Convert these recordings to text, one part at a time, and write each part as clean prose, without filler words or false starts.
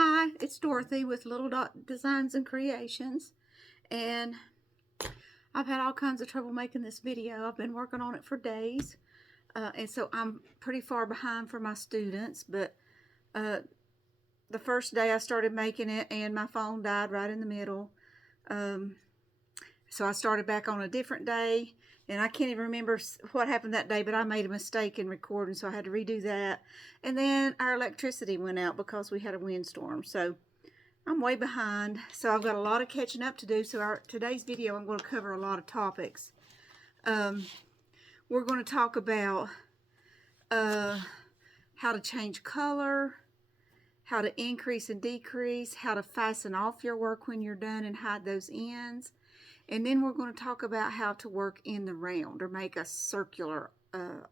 Hi, it's Dorothy with Little Dot Designs and Creations, and I've had all kinds of trouble making this video. I've been working on it for days, and so I'm pretty far behind for my students, but the first day I started making it and my phone died right in the middle. So I started back on a different day, and I can't even remember what happened that day, but I made a mistake in recording, so I had to redo that. And then our electricity went out because we had a windstorm, so I'm way behind, so I've got a lot of catching up to do. So today's video, I'm going to cover a lot of topics. We're going to talk about how to change color, how to increase and decrease, how to fasten off your work when you're done and hide those ends. And then we're going to talk about how to work in the round or make a circular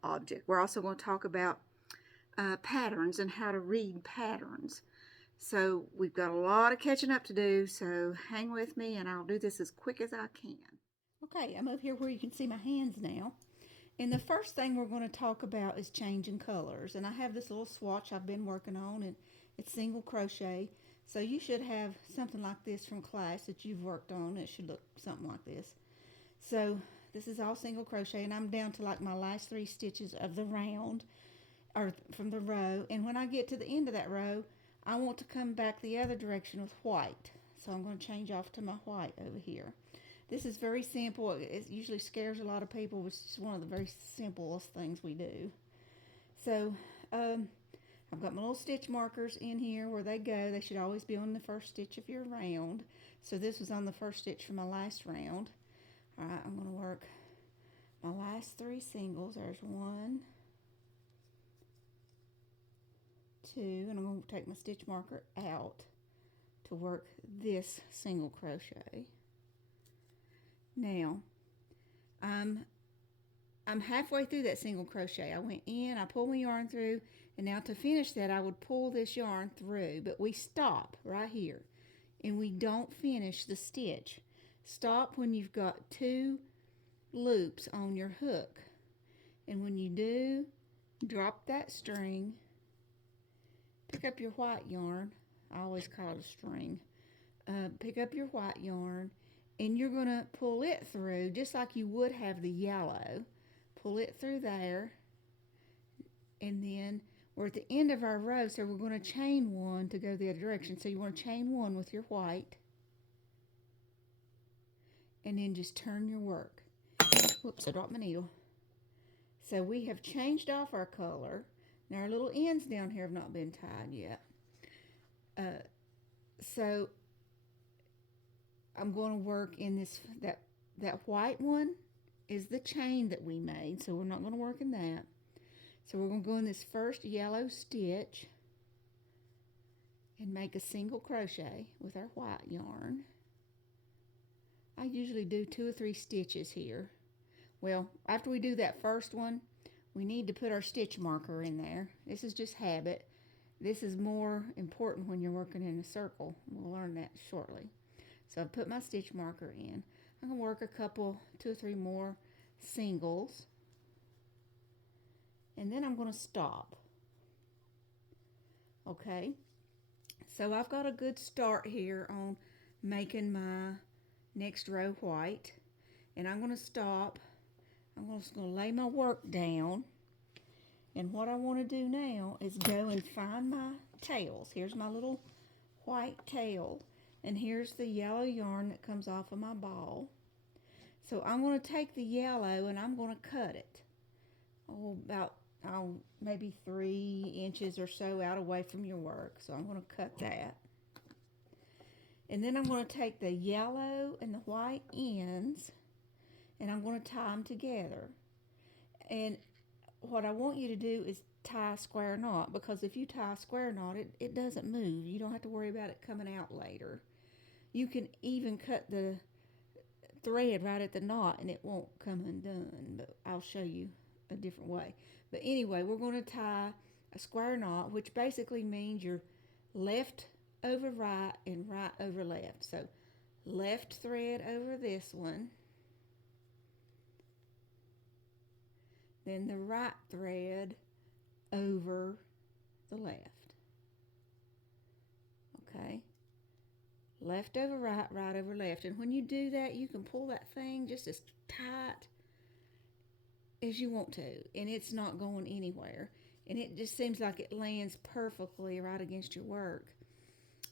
object. We're also going to talk about patterns and how to read patterns. So we've got a lot of catching up to do, so hang with me and I'll do this as quick as I can. Okay, I'm up here where you can see my hands now. And the first thing we're going to talk about is changing colors. And I have this little swatch I've been working on, and it's single crochet. So you should have something like this from class that you've worked on. It should look something like this. So this is all single crochet, and I'm down to like my last 3 stitches of the round, or from the row. And when I get to the end of that row, I want to come back the other direction with white. So I'm going to change off to my white over here. This is very simple. It usually scares a lot of people. It's just one of the very simplest things we do. So I've got my little stitch markers in here where they go. They should always be on the first stitch of your round. So this was on the first stitch for my last round. All right, I'm going to work my last 3 singles. There's 1, 2, and I'm going to take my stitch marker out to work this single crochet. Now, I'm halfway through that single crochet. I went in, I pulled my yarn through, and now to finish that, I would pull this yarn through, but we stop right here, and we don't finish the stitch. Stop when you've got 2 loops on your hook, and when you do, drop that string, pick up your white yarn. I always call it a string. Pick up your white yarn, and you're going to pull it through just like you would have the yellow. Pull it through there, and then we're at the end of our row, so we're going to chain 1 to go the other direction. So you want to chain 1 with your white, and then just turn your work. Whoops, I dropped my needle. So we have changed off our color. Now our little ends down here have not been tied yet. So I'm going to work in this, that white one is the chain that we made, so we're not going to work in that. So we're going to go in this first yellow stitch and make a single crochet with our white yarn. I usually do 2 or 3 stitches here. Well, after we do that first one, we need to put our stitch marker in there. This is just habit. This is more important when you're working in a circle. We'll learn that shortly. So I've put my stitch marker in. I'm going to work a couple, 2 or 3 more singles. And then I'm going to stop. Okay. So I've got a good start here on making my next row white. And I'm going to stop. I'm just going to lay my work down. And what I want to do now is go and find my tails. Here's my little white tail. And here's the yellow yarn that comes off of my ball. So I'm going to take the yellow and I'm going to cut it. About maybe 3 inches or so out away from your work. So I'm going to cut that. And then I'm going to take the yellow and the white ends and I'm going to tie them together. And what I want you to do is tie a square knot, because if you tie a square knot, it doesn't move. You don't have to worry about it coming out later. You can even cut the thread right at the knot and it won't come undone, but I'll show you a different way. But anyway, we're going to tie a square knot, which basically means you're left over right and right over left. So left thread over this one, then the right thread over the left. Okay, left over right, right over left. And when you do that, you can pull that thing just as tight as you want to, and it's not going anywhere. And it just seems like it lands perfectly right against your work.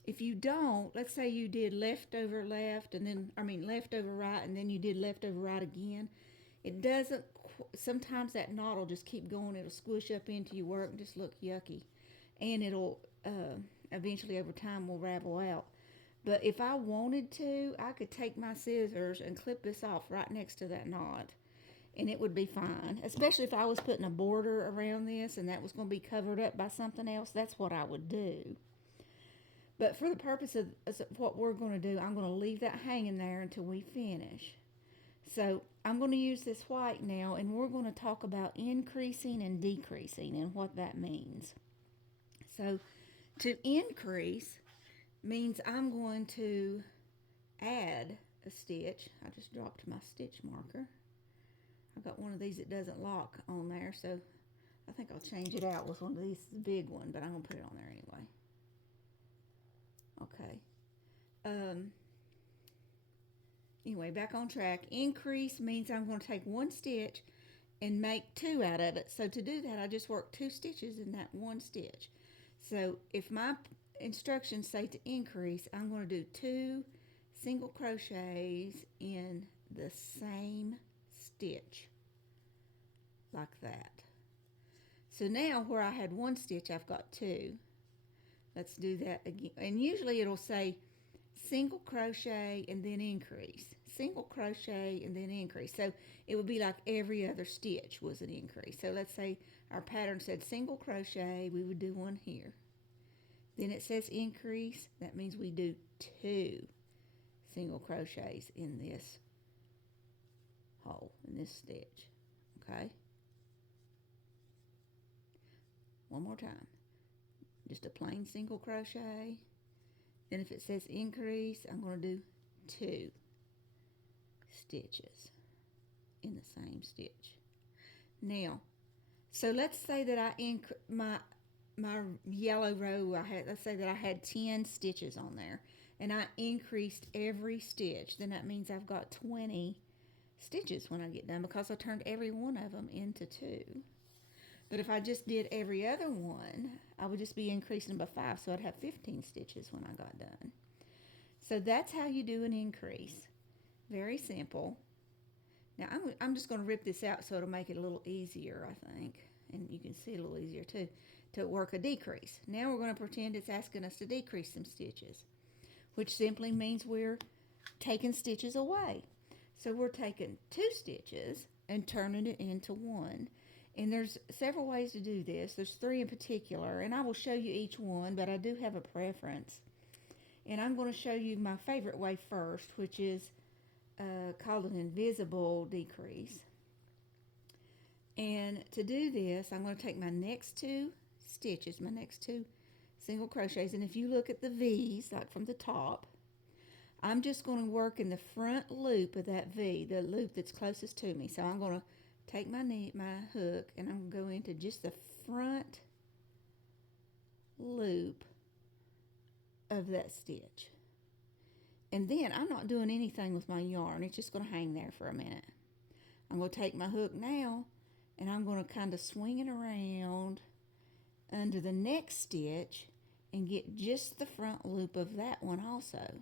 If you don't, let's say you did left over left, and then, left over right, and then you did left over right again, it doesn't, sometimes that knot will just keep going. It'll squish up into your work and just look yucky. And it'll eventually over time will ravel out. But if I wanted to, I could take my scissors and clip this off right next to that knot, and it would be fine. Especially if I was putting a border around this and that was going to be covered up by something else, that's what I would do. But for the purpose of what we're going to do, I'm going to leave that hanging there until we finish. So I'm going to use this white now, and we're going to talk about increasing and decreasing and what that means. So to increase means I'm going to add a stitch. I just dropped my stitch marker. I've got one of these that doesn't lock on there, so I think I'll change it out with one of these, the big one, but I'm going to put it on there anyway. Okay. Anyway, back on track. Increase means I'm going to take one stitch and make two out of it. So to do that, I just work 2 stitches in that one stitch. So if my instructions say to increase, I'm going to do 2 single crochets in the same stitch, like that. So now where I had 1 stitch, I've got 2. Let's do that again. And usually it'll say single crochet and then increase, single crochet and then increase. So it would be like every other stitch was an increase. So let's say our pattern said single crochet, we would do 1 here. Then it says increase, that means we do 2 single crochets in this hole, in this stitch. Okay, one more time, just a plain single crochet. Then if it says increase, I'm going to do 2 stitches in the same stitch. Now, so let's say that I my yellow row, let's say that I had 10 stitches on there, and I increased every stitch. Then that means I've got 20 stitches when I get done, because I turned every one of them into 2. But if I just did every other one, I would just be increasing by 5, so I'd have 15 stitches when I got done. So that's how you do an increase. Very simple. Now I'm just going to rip this out so it'll make it a little easier, I think. And you can see it a little easier too, to work a decrease. Now we're going to pretend it's asking us to decrease some stitches, which simply means we're taking stitches away. So we're taking 2 stitches and turning it into 1. And there's several ways to do this. There's 3 in particular, and I will show you each one, but I do have a preference. And I'm going to show you my favorite way first, which is called an invisible decrease. And to do this, I'm going to take my next 2 stitches, my next 2 single crochets, and if you look at the V's, like from the top, I'm just going to work in the front loop of that V, the loop that's closest to me. So I'm going to take my hook, and I'm going to go into just the front loop of that stitch. And then I'm not doing anything with my yarn. It's just going to hang there for a minute. I'm going to take my hook now, and I'm going to kind of swing it around under the next stitch and get just the front loop of that one also.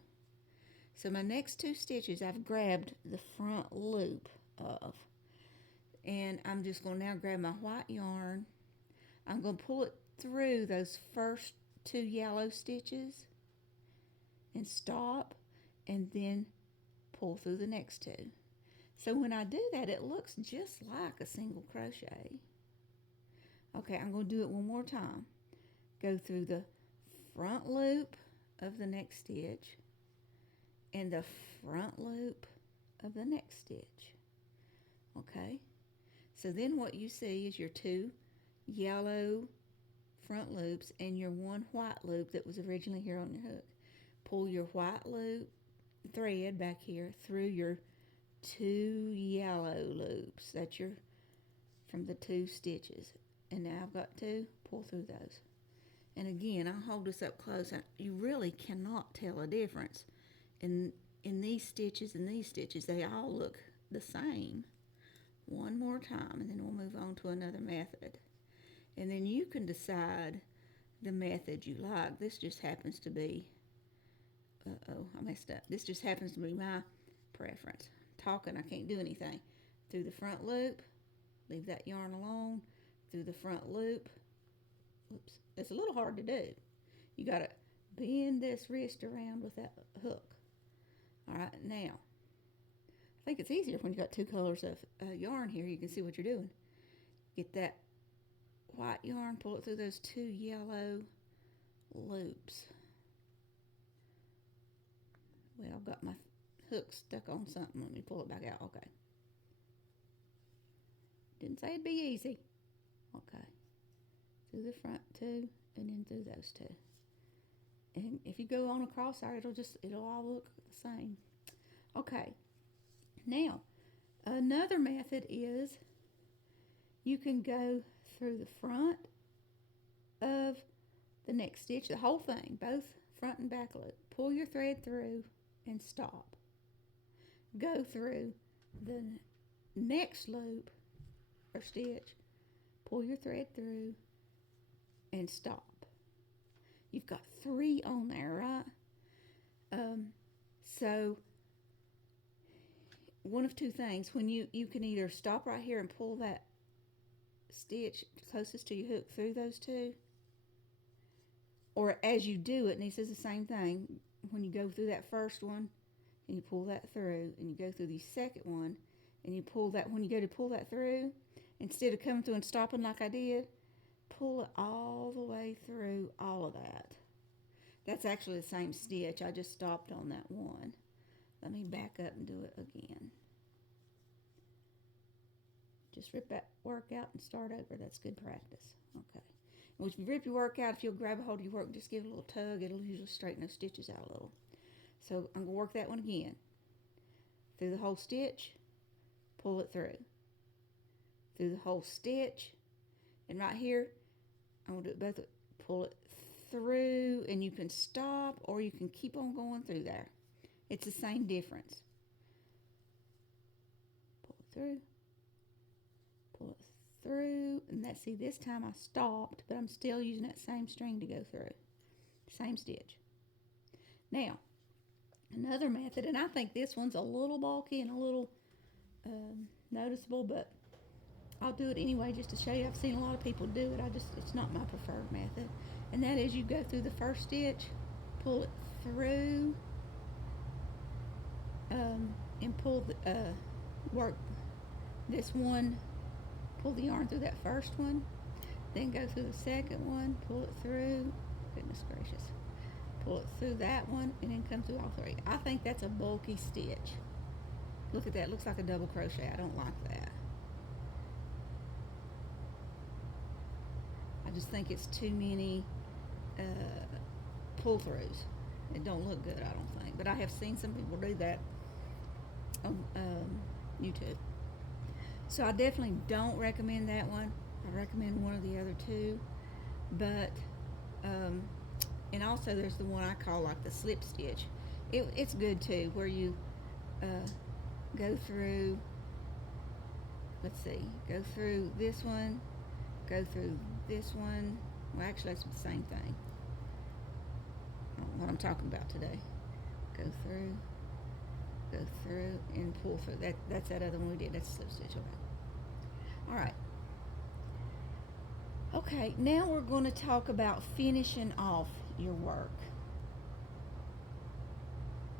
So my next 2 stitches I've grabbed the front loop of. And I'm just going to now grab my white yarn. I'm going to pull it through those first 2 yellow stitches and stop, and then pull through the next 2. So when I do that, it looks just like a single crochet. Okay, I'm going to do it one more time. Go through the front loop of the next stitch and the front loop of the next stitch. Okay, so then what you see is your 2 yellow front loops and your 1 white loop that was originally here on your hook. Pull your white loop thread back here through your 2 yellow loops. That's your from the 2 stitches. And now I've got 2, pull through those. And again, I'll hold this up close. You really cannot tell a difference in these stitches and these stitches. They all look the same. One more time, and then we'll move on to another method. And then you can decide the method you like. This just happens to be, I messed up. This just happens to be my preference. Talking, I can't do anything. Through the front loop, leave that yarn alone. Through the front loop, oops, it's a little hard to do. You got to bend this wrist around with that hook. All right, now, I think it's easier when you got two colors of yarn here. You can see what you're doing. Get that white yarn, pull it through those two yellow loops. Well, I've got my hook stuck on something. Let me pull it back out. Okay. Didn't say it'd be easy. Okay. Through the front two, and then through those two. And if you go on a cross there, it'll all look the same. Okay. Now, another method is you can go through the front of the next stitch, the whole thing, both front and back loop. Pull your thread through and stop. Go through the next loop or stitch, pull your thread through and stop. You've got 3 on there, right? So one of two things. When you can either stop right here and pull that stitch closest to your hook through those two, or as you do it, and this is the same thing, when you go through that first one and you pull that through, and you go through the second one and you pull that, when you go to pull that through, instead of coming through and stopping like I did, pull it all the way through all of that. That's actually the same stitch. I just stopped on that one. Let me back up and do it again. Just rip that work out and start over. That's good practice. Okay. And if you rip your work out, if you'll grab a hold of your work, just give it a little tug. It'll usually straighten those stitches out a little. So I'm going to work that one again. Through the whole stitch, pull it through. Through the whole stitch. And right here, I'm going to do it both. Pull it through, and you can stop, or you can keep on going through there. It's the same difference. Pull it through. Pull it through. And see, this time I stopped, but I'm still using that same string to go through. Same stitch. Now, another method, and I think this one's a little bulky and a little noticeable, but I'll do it anyway just to show you. I've seen a lot of people do it. It's not my preferred method. And that is you go through the first stitch, pull it through, and pull the, work this one, pull the yarn through that first one, then go through the second one, pull it through, goodness gracious, pull it through that one, and then come through all 3. I think that's a bulky stitch. Look at that, it looks like a double crochet. I don't like that. I just think it's too many pull-throughs. It don't look good, I don't think. But I have seen some people do that on YouTube. So I definitely don't recommend that one. I recommend one of the other two. But, and also there's the one I call like the slip stitch. It's good too, where you go through, let's see, go through this one, go through this one. Well, actually that's the same thing. What I'm talking about today. Go through, and pull through. That's that other one we did. That's a slip stitch. Okay. All right. Okay, now we're going to talk about finishing off your work.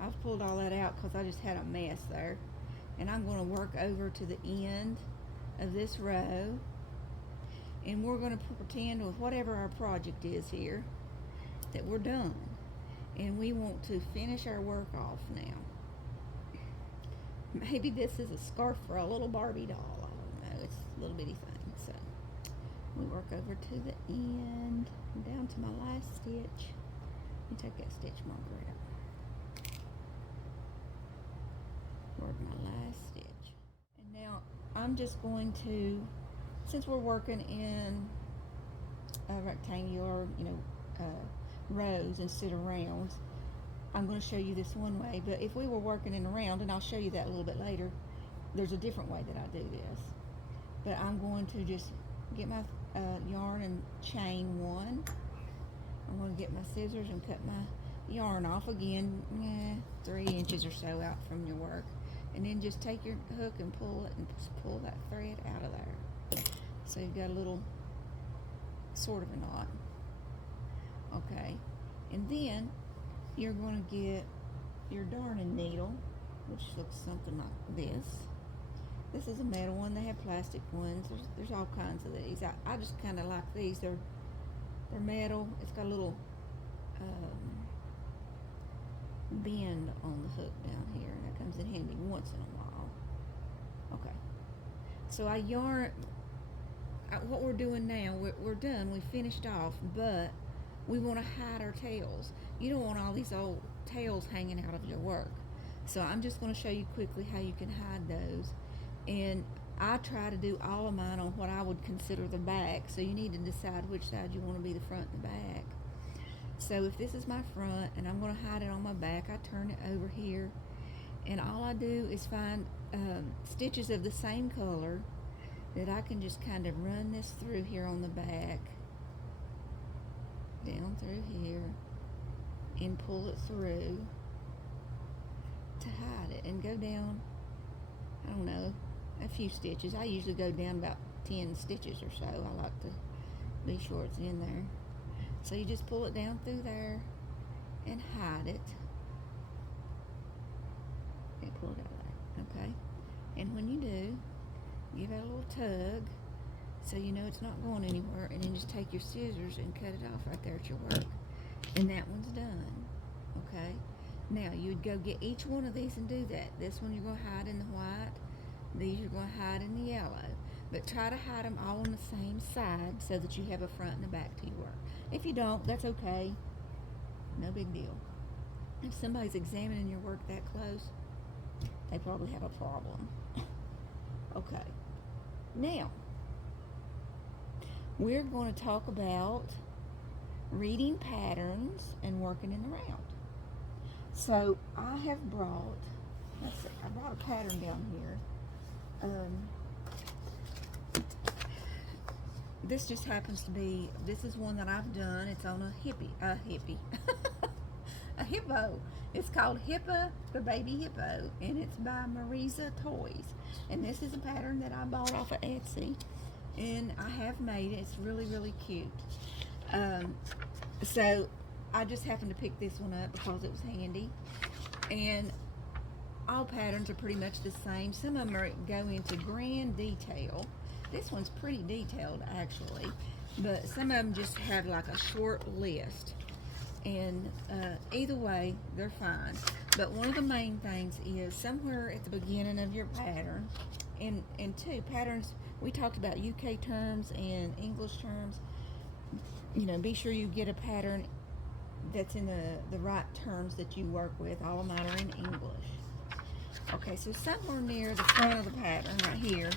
I've pulled all that out because I just had a mess there. And I'm going to work over to the end of this row. And we're going to pretend with whatever our project is here that we're done. And we want to finish our work off now. Maybe this is a scarf for a little Barbie doll. I don't know. It's a little bitty thing. So we work over to the end, down to my last stitch. Let me take that stitch marker out. Work my last stitch. And now I'm just going to, since we're working in a rectangular, rows instead of rounds. I'm going to show you this one way, but if we were working in a round, and I'll show you that a little bit later, there's a different way that I do this. But I'm going to just get my yarn and chain one. I'm going to get my scissors and cut my yarn off again, 3 inches or so out from your work. And then just take your hook and pull it and just pull that thread out of there. So you've got a little sort of a knot. Okay, and then you're going to get your darning needle, which looks something like this. This is a metal one. They have plastic ones. There's all kinds of these. I just kind of like these. They're metal. It's got a little bend on the hook down here, and that comes in handy once in a while. Okay, so I yarn. What we're doing now, we're done. We finished off, but we want to hide our tails. You don't want all these old tails hanging out of your work. So I'm just going to show you quickly how you can hide those. And I try to do all of mine on what I would consider the back. So you need to decide which side you want to be, the front and the back. So if this is my front and I'm going to hide it on my back, I turn it over here. And all I do is find stitches of the same color that I can just kind of run this through here on the back, down through here, and pull it through to hide it, and go down, I don't know, a few stitches. I usually go down about 10 stitches or so. I like to be sure it's in there. So you just pull it down through there and hide it, and pull it out of there, okay? And when you do, give it a little tug so you know it's not going anywhere, and then just take your scissors and cut it off right there at your work. And that one's done. Okay? Now you'd go get each one of these and do that. This one you're going to hide in the white. These you're going to hide in the yellow. But try to hide them all on the same side so that you have a front and a back to your work. If you don't, that's okay. No big deal. If somebody's examining your work that close, they probably have a problem. Okay. Now, we're going to talk about reading patterns and working in the round. So I have brought, let's see, I brought a pattern down here. This just happens to be, this is one that I've done. It's on a a hippo. It's called Hippo, the Baby Hippo, and it's by Marisa Toys. And this is a pattern that I bought off of Etsy, and I have made it. It's really, really cute. So I just happened to pick this one up because it was handy. And all patterns are pretty much the same. Some of them go into grand detail. This one's pretty detailed, actually, but some of them just have like a short list. And either way, they're fine. But one of the main things is somewhere at the beginning of your pattern, and two patterns, we talked about UK terms and English terms. You know, be sure you get a pattern that's in the right terms that you work with. All of mine are in English. Okay, so somewhere near the front of the pattern right here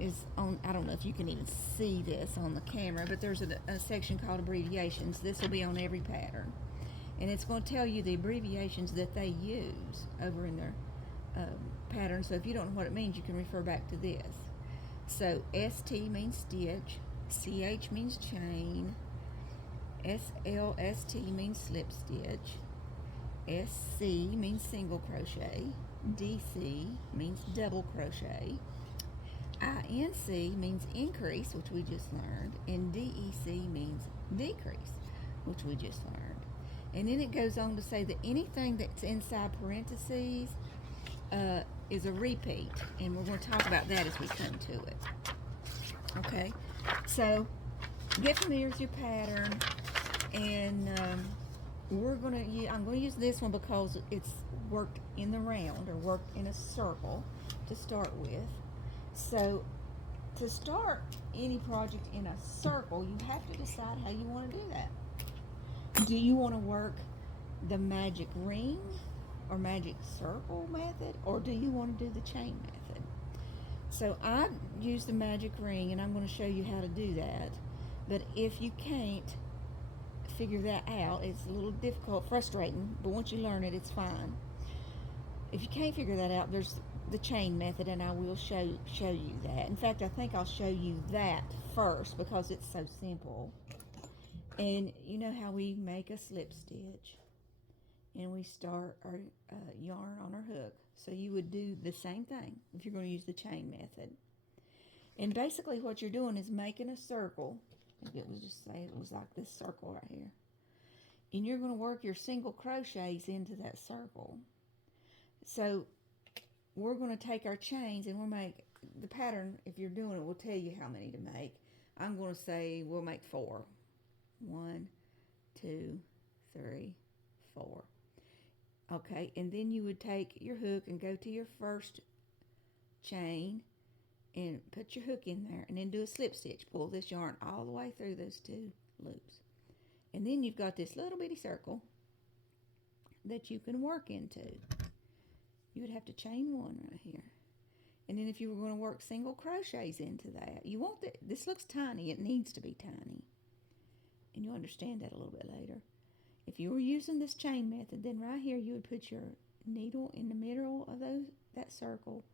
is on, I don't know if you can even see this on the camera, but there's a section called abbreviations. This will be on every pattern, and it's going to tell you the abbreviations that they use over in their pattern. So if you don't know what it means, you can refer back to this. So ST means stitch, CH means chain, SLST means slip stitch, SC means single crochet, DC means double crochet, INC means increase, which we just learned, and DEC means decrease, which we just learned. And then it goes on to say that anything that's inside parentheses is a repeat, and we're going to talk about that as we come to it. Okay, so get familiar with your pattern, and I'm going to use this one because it's worked in the round, or worked in a circle to start with. So to start any project in a circle, you have to decide how you want to do that. Do you want to work the magic ring or magic circle method, or do you want to do the chain method? So I use the magic ring, and I'm going to show you how to do that. But if you can't figure that out. It's a little difficult, frustrating, but once you learn it, it's fine. If you can't figure that out, there's the chain method, and I will show you that. In fact, I think I'll show you that first because it's so simple. And you know how we make a slip stitch, and we start our yarn on our hook. So you would do the same thing if you're going to use the chain method. And basically what you're doing is making a circle. It was just say it was like this circle right here. And you're going to work your single crochets into that circle. So we're going to take our chains and we'll make the pattern. If you're doing it, will tell you how many to make. I'm going to say we'll make 4. 1, 2, 3, 4. Okay, and then you would take your hook and go to your first chain and put your hook in there and then do a slip stitch. Pull this yarn all the way through those 2 loops. And then you've got this little bitty circle that you can work into. You would have to chain 1 right here. And then if you were going to work single crochets into that, you want this looks tiny. It needs to be tiny. And you'll understand that a little bit later. If you were using this chain method, then right here you would put your needle in the middle of that circle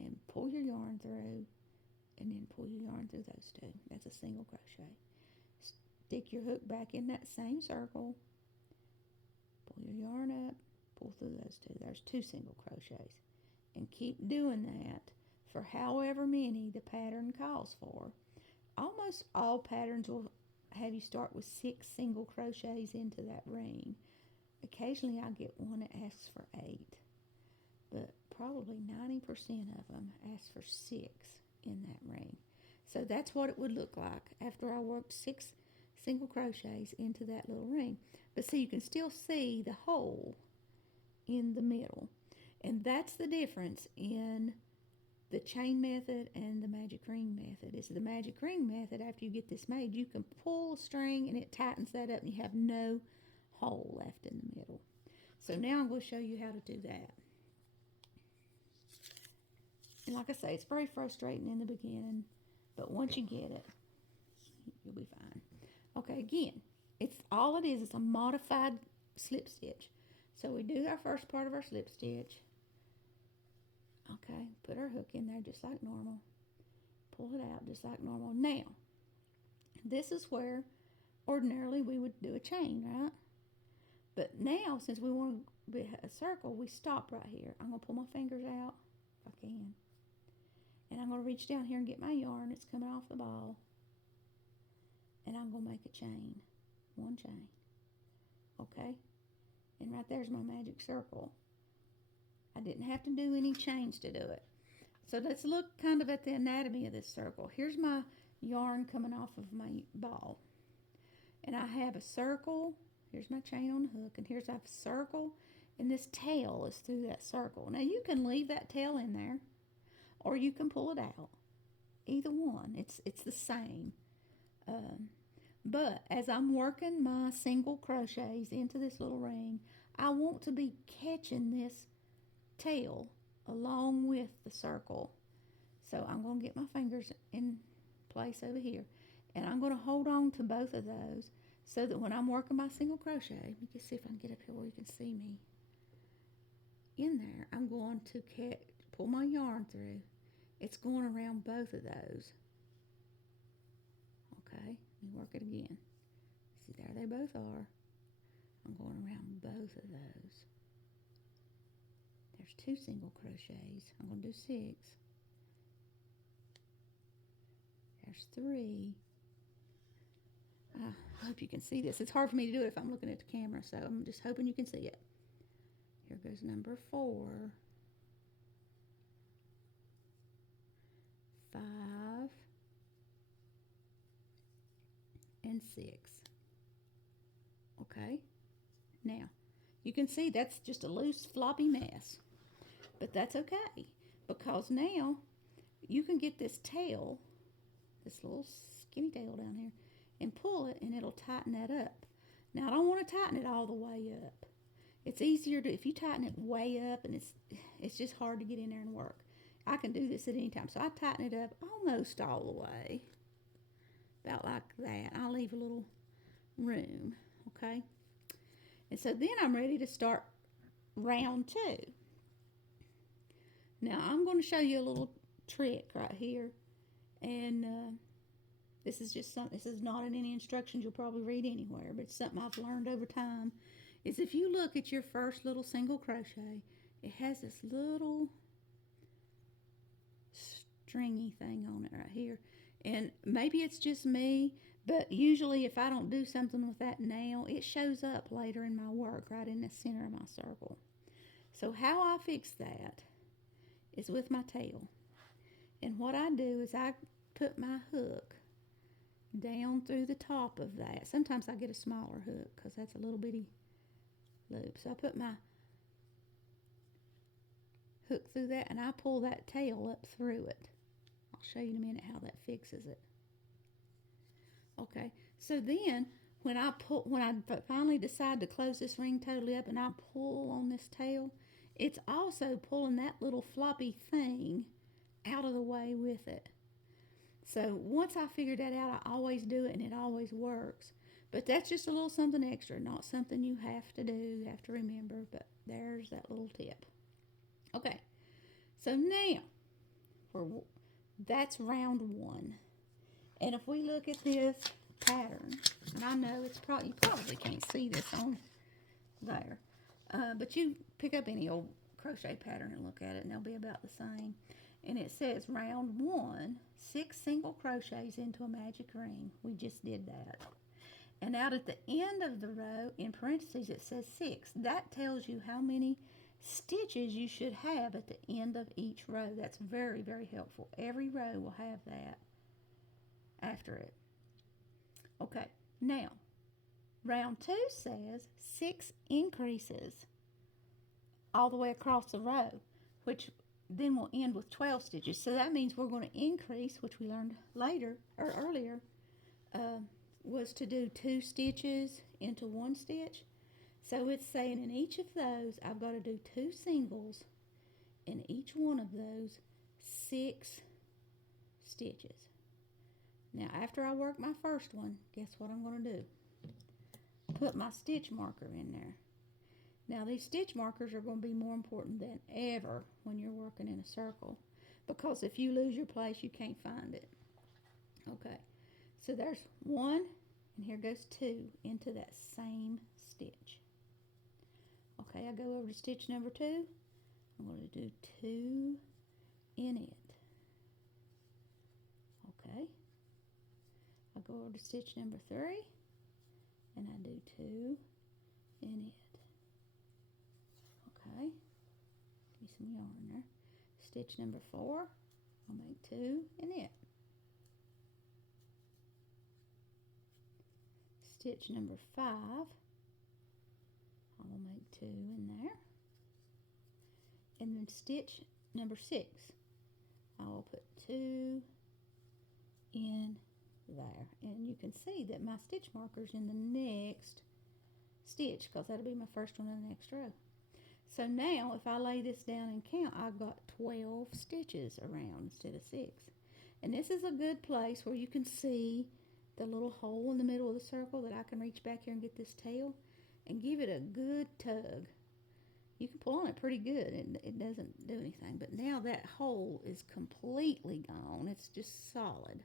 and pull your yarn through, and then pull your yarn through those 2. That's a single crochet. Stick your hook back in that same circle, pull your yarn up, pull through those 2. There's 2 single crochets. And keep doing that for however many the pattern calls for. Almost all patterns will have you start with 6 single crochets into that ring. Occasionally I get one that asks for 8, but probably 90% of them ask for 6 in that ring. So that's what it would look like after I worked 6 single crochets into that little ring. But see, you can still see the hole in the middle, and that's the difference in the chain method and the magic ring method. Is the magic ring method, after you get this made, you can pull a string and it tightens that up and you have no hole left in the middle. So now I'm going to show you how to do that. And like I say, it's very frustrating in the beginning, but once you get it, you'll be fine. Okay, again, it's all it is. It's a modified slip stitch. So we do our first part of our slip stitch. Okay, put our hook in there just like normal. Pull it out just like normal. Now, this is where ordinarily we would do a chain, right? But now, since we want to be a circle, we stop right here. I'm going to pull my fingers out if I can. And I'm going to reach down here and get my yarn that's coming off the ball. And I'm going to make a chain. 1 chain. Okay? And right there's my magic circle. I didn't have to do any chains to do it. So let's look kind of at the anatomy of this circle. Here's my yarn coming off of my ball. And I have a circle. Here's my chain on the hook. And here's a circle. And this tail is through that circle. Now you can leave that tail in there, or you can pull it out. Either one. It's the same. But as I'm working my single crochets into this little ring, I want to be catching this tail along with the circle. So I'm going to get my fingers in place over here, and I'm going to hold on to both of those so that when I'm working my single crochet, let me just see if I can get up here where you can see me. In there, I'm going to pull my yarn through. It's going around both of those. Okay, let me work it again. See, there they both are. I'm going around both of those. There's 2 single crochets. I'm going to do 6. There's 3. I hope you can see this. It's hard for me to do it if I'm looking at the camera, so I'm just hoping you can see it. Here goes number 4. 5. And 6. Okay. Now, you can see that's just a loose, floppy mess. But that's okay, because now you can get this tail, this little skinny tail down here, and pull it, and it'll tighten that up. Now, I don't want to tighten it all the way up. It's easier to, if you tighten it way up, and it's just hard to get in there and work. I can do this at any time. So I tighten it up almost all the way, about like that. I'll leave a little room. okay? And so then I'm ready to start round 2. Now I'm going to show you a little trick right here, and this is just something. This is not in any instructions you'll probably read anywhere, but it's something I've learned over time. Is if you look at your first little single crochet, it has this little stringy thing on it right here, and maybe it's just me, but usually if I don't do something with that now, it shows up later in my work right in the center of my circle. So how I fix that is with my tail. And what I do is I put my hook down through the top of that. Sometimes I get a smaller hook because that's a little bitty loop. So I put my hook through that and I pull that tail up through it. I'll show you in a minute how that fixes it. Okay, so then when I finally decide to close this ring totally up and I pull on this tail, it's also pulling that little floppy thing out of the way with it. So once I figured that out, I always do it and it always works. But that's just a little something extra, not something you have to do, you have to remember, but there's that little tip. Okay, so now that's round 1. And if we look at this pattern, and I know you probably can't see this on there, but you pick up any old crochet pattern and look at it and they'll be about the same. And it says round 1, 6 single crochets into a magic ring. We just did that. And out at the end of the row, in parentheses, it says 6. That tells you how many stitches you should have at the end of each row. That's very, very helpful. Every row will have that after it. Okay, now, round 2 says 6 increases all the way across the row, which then we'll end with 12 stitches. So that means we're going to increase, which we learned later or earlier, was to do 2 stitches into 1 stitch. So it's saying in each of those, I've got to do 2 singles, in each one of those 6 stitches. Now, after I work my first one, guess what I'm going to do? Put my stitch marker in there. Now, these stitch markers are going to be more important than ever when you're working in a circle, because if you lose your place, you can't find it. Okay, so there's 1, and here goes 2 into that same stitch. Okay, I go over to stitch number 2. I'm going to do 2 in it. Okay, I go over to stitch number 3, and I do 2 in it. Okay, give me some yarn there. Stitch number 4, I'll make 2 in it. Stitch number 5, I will make 2 in there. And then stitch number 6, I will put 2 in there. And you can see that my stitch marker's in the next stitch, because that'll be my first one in the next row. So now if I lay this down and count, I've got 12 stitches around instead of 6. And this is a good place where you can see the little hole in the middle of the circle that I can reach back here and get this tail and give it a good tug. You can pull on it pretty good and it doesn't do anything. But now that hole is completely gone. It's just solid.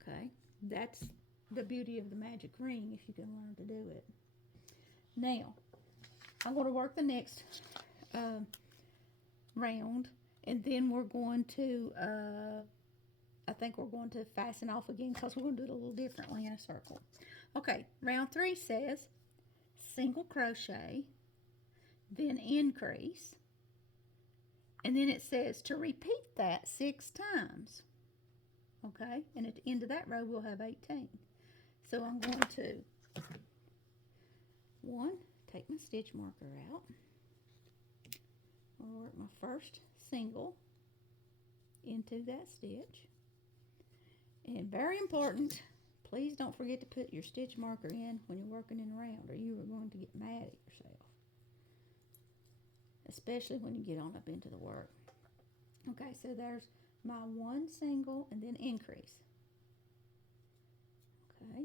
Okay, that's the beauty of the magic ring if you can learn to do it. Now, I'm going to work the next round, and then we're going to, I think we're going to fasten off again, because we're going to do it a little differently in a circle. Okay, round 3 says single crochet, then increase, and then it says to repeat that 6 times. Okay, and at the end of that row we'll have 18. So I'm going to, 1, take my stitch marker out. I'll work my first single into that stitch. And very important, please don't forget to put your stitch marker in when you're working in a round, or you are going to get mad at yourself. Especially when you get on up into the work. Okay, so there's my 1 single and then increase. Okay,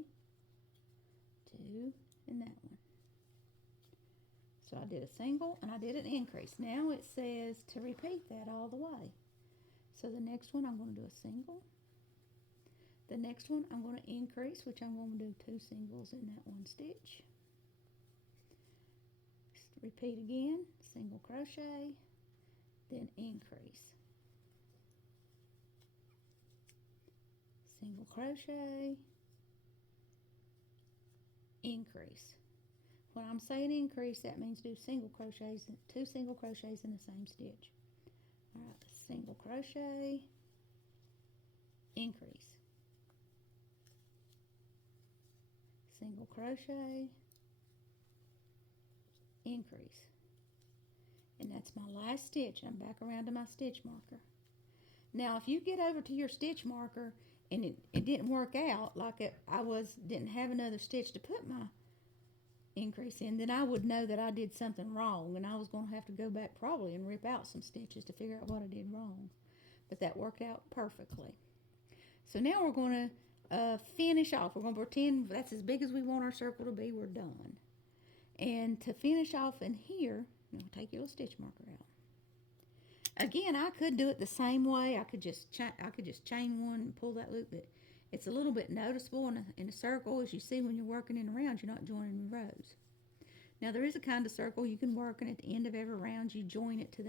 2, in that one. So I did a single and I did an increase. Now it says to repeat that all the way. So the next one I'm going to do a single. The next one I'm going to increase, which I'm going to do 2 singles in that one stitch. Repeat again, single crochet, then increase. Single crochet, increase. When I'm saying increase, that means do single crochets, 2 single crochets in the same stitch. All right, single crochet, increase. Single crochet, increase. And that's my last stitch. I'm back around to my stitch marker. Now, if you get over to your stitch marker and it didn't work out, like didn't have another stitch to put my increase in, then I would know that I did something wrong, and I was going to have to go back probably and rip out some stitches to figure out what I did wrong. But that worked out perfectly. So now we're going to finish off. We're going to pretend that's as big as we want our circle to be. We're done. And to finish off in here, take your little stitch marker out. Again, I could do it the same way. I could just chain one and pull that loop, but it's a little bit noticeable in a circle. As you see when you're working in a round, you're not joining rows. Now there is a kind of circle you can work, and at the end of every round you join it to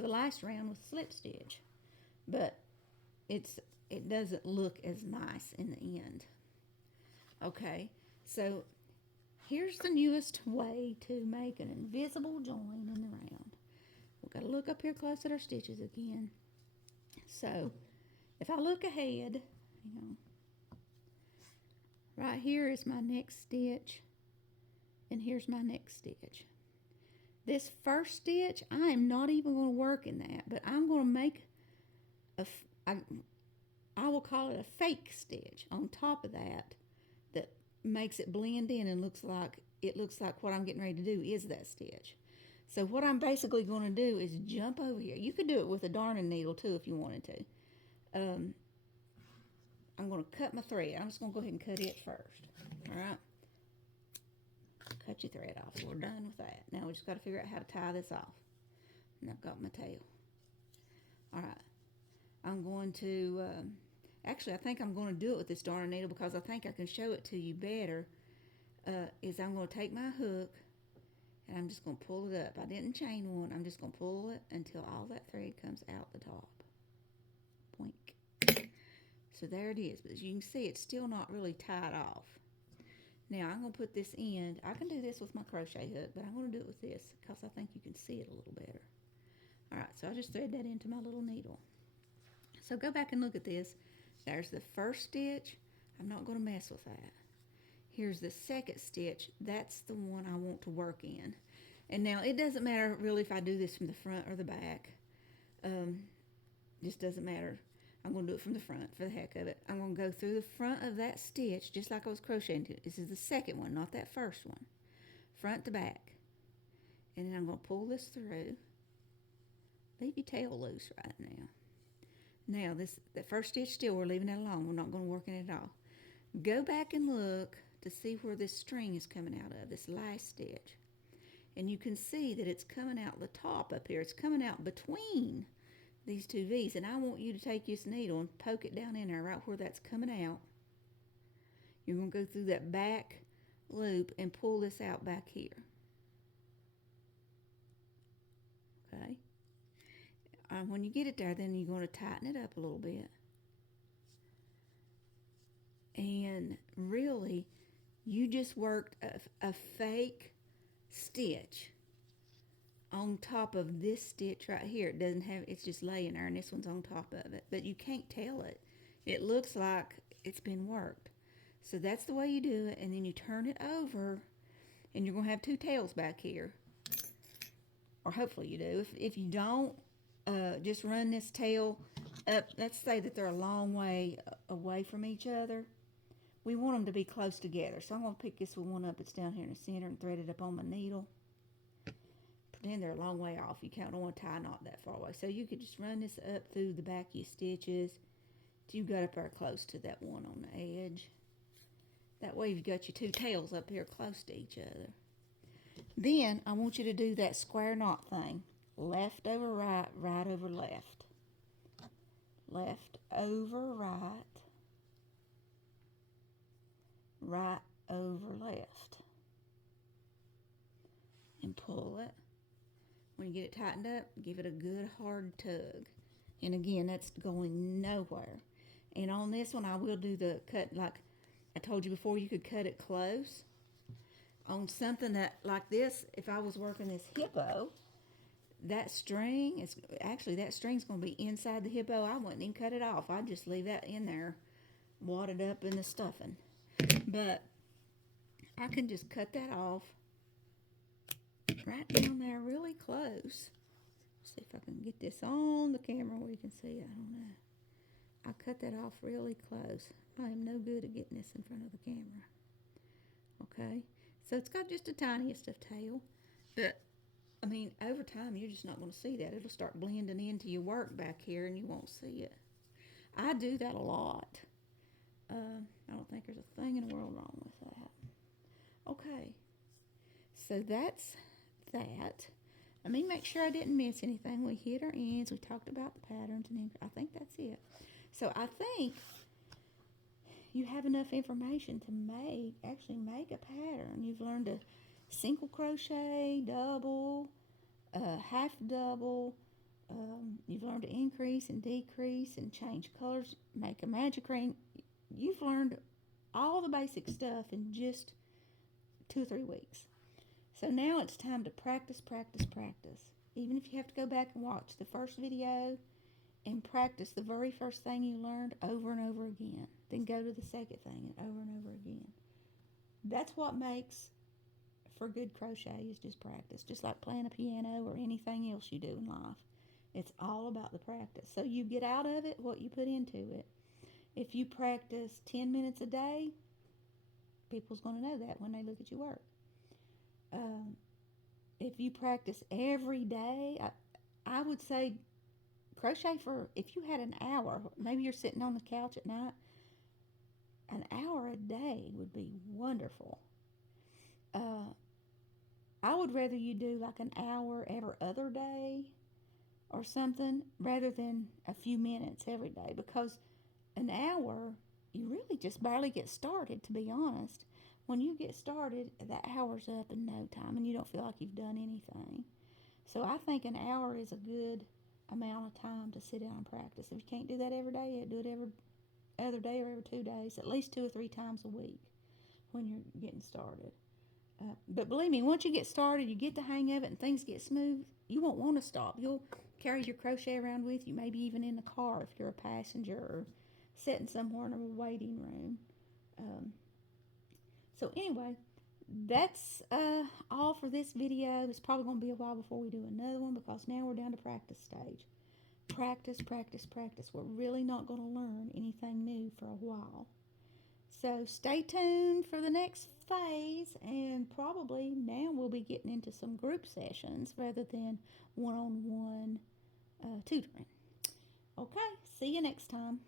the last round with a slip stitch. But it doesn't look as nice in the end. Okay, so here's the newest way to make an invisible join in the round. We've got to look up here close at our stitches again. So if I look ahead, right here is my next stitch, and here's my next stitch. This first stitch, I am not even going to work in that, but I'm going to make I will call it a fake stitch on top of that makes it blend in and looks like what I'm getting ready to do is that stitch. So what I'm basically going to do is jump over here. You could do it with a darning needle too if you wanted to. I'm going to cut my thread. I'm just going to go ahead and cut it first. All right. Cut your thread off. We're done with that. Now we just got to figure out how to tie this off. And I've got my tail. All right. I'm going to, actually I think I'm going to do it with this darning needle because I think I can show it to you better. Is I'm going to take my hook and I'm just going to pull it up. I didn't chain one. I'm just going to pull it until all that thread comes out the top. Boink. So there it is. But as you can see, it's still not really tied off. Now I'm going to put this end. I can do this with my crochet hook, but I'm going to do it with this because I think you can see it a little better. All right, so I just thread that into my little needle. So go back and look at this. There's the first stitch. I'm not going to mess with that. Here's the second stitch. That's the one I want to work in. And now it doesn't matter really if I do this from the front or the back. Just doesn't matter. I'm going to do it from the front for the heck of it. I'm going to go through the front of that stitch just like I was crocheting to. This is the second one, not that first one. Front to back. And then I'm going to pull this through. Leave your tail loose right now. Now, the first stitch still, we're leaving it alone. We're not going to work in it at all. Go back and look to see where this string is coming out of, this last stitch. And you can see that it's coming out the top up here. It's coming out between these two V's. And I want you to take this needle and poke it down in there right where that's coming out. You're going to go through that back loop and pull this out back here. Okay. When you get it there, then you're going to tighten it up a little bit. And really, you just worked a fake stitch on top of this stitch right here. It doesn't have, it's just laying there, and this one's on top of it. But you can't tell it. It looks like it's been worked. So that's the way you do it, and then you turn it over, and you're going to have two tails back here. Or hopefully you do. If you don't, just run this tail up. Let's say that they're a long way away from each other. We want them to be close together. So I'm going to pick this one up that's down here in the center and thread it up on my needle. Pretend they're a long way off. You don't want to tie a knot that far away. So you could just run this up through the back of your stitches till you got up there close to that one on the edge. That way you've got your two tails up here close to each other. Then I want you to do that square knot thing. Left over right, right over left. Left over right, right over left. And pull it. When you get it tightened up, give it a good hard tug. And again, that's going nowhere. And on this one, I will do the cut like I told you before, you could cut it close. On something that like this, if I was working this hippo, that string is actually that string's going to be inside the hippo. I wouldn't even cut it off. I'd just leave that in there, wadded up in the stuffing. But I can just cut that off right down there really close. See if I can get this on the camera where you can see it. I don't know. I cut that off really close. I am no good at getting this in front of the camera. Okay, so it's got just the tiniest of tail, but I mean, over time you're just not going to see that. It'll start blending into your work back here and you won't see it. I do that a lot. I don't think there's a thing in the world wrong with that. Okay, so that's that. Let me make sure I didn't miss anything. We hit our ends. We talked about the patterns, and I think that's it. So I think you have enough information to actually make a pattern. You've learned to single crochet, double, half double. You've learned to increase and decrease and change colors, make a magic ring. You've learned all the basic stuff in just 2 or 3 weeks. So now it's time to practice, practice, practice. Even if you have to go back and watch the first video and practice the very first thing you learned over and over again. Then go to the second thing and over again. That's what makes for good crochet is just practice. Just like playing a piano or anything else you do in life. It's all about the practice. So you get out of it what you put into it. If you practice 10 minutes a day, people's going to know that when they look at your work. If you practice every day, I would say crochet for, if you had an hour, maybe you're sitting on the couch at night, an hour a day would be wonderful. I would rather you do like an hour every other day or something rather than a few minutes every day, because an hour, you really just barely get started, to be honest. When you get started, the hour's up in no time and you don't feel like you've done anything. So I think an hour is a good amount of time to sit down and practice. If you can't do that every day, do it every other day or every 2 days, at least 2 or 3 times a week when you're getting started. But believe me, once you get started, you get the hang of it and things get smooth, you won't want to stop. You'll carry your crochet around with you, maybe even in the car if you're a passenger or sitting somewhere in a waiting room. So anyway, that's all for this video. It's probably going to be a while before we do another one because now we're down to practice stage. Practice, practice, practice. We're really not going to learn anything new for a while. So stay tuned for the next phase, and probably now we'll be getting into some group sessions rather than one-on-one tutoring. Okay, see you next time.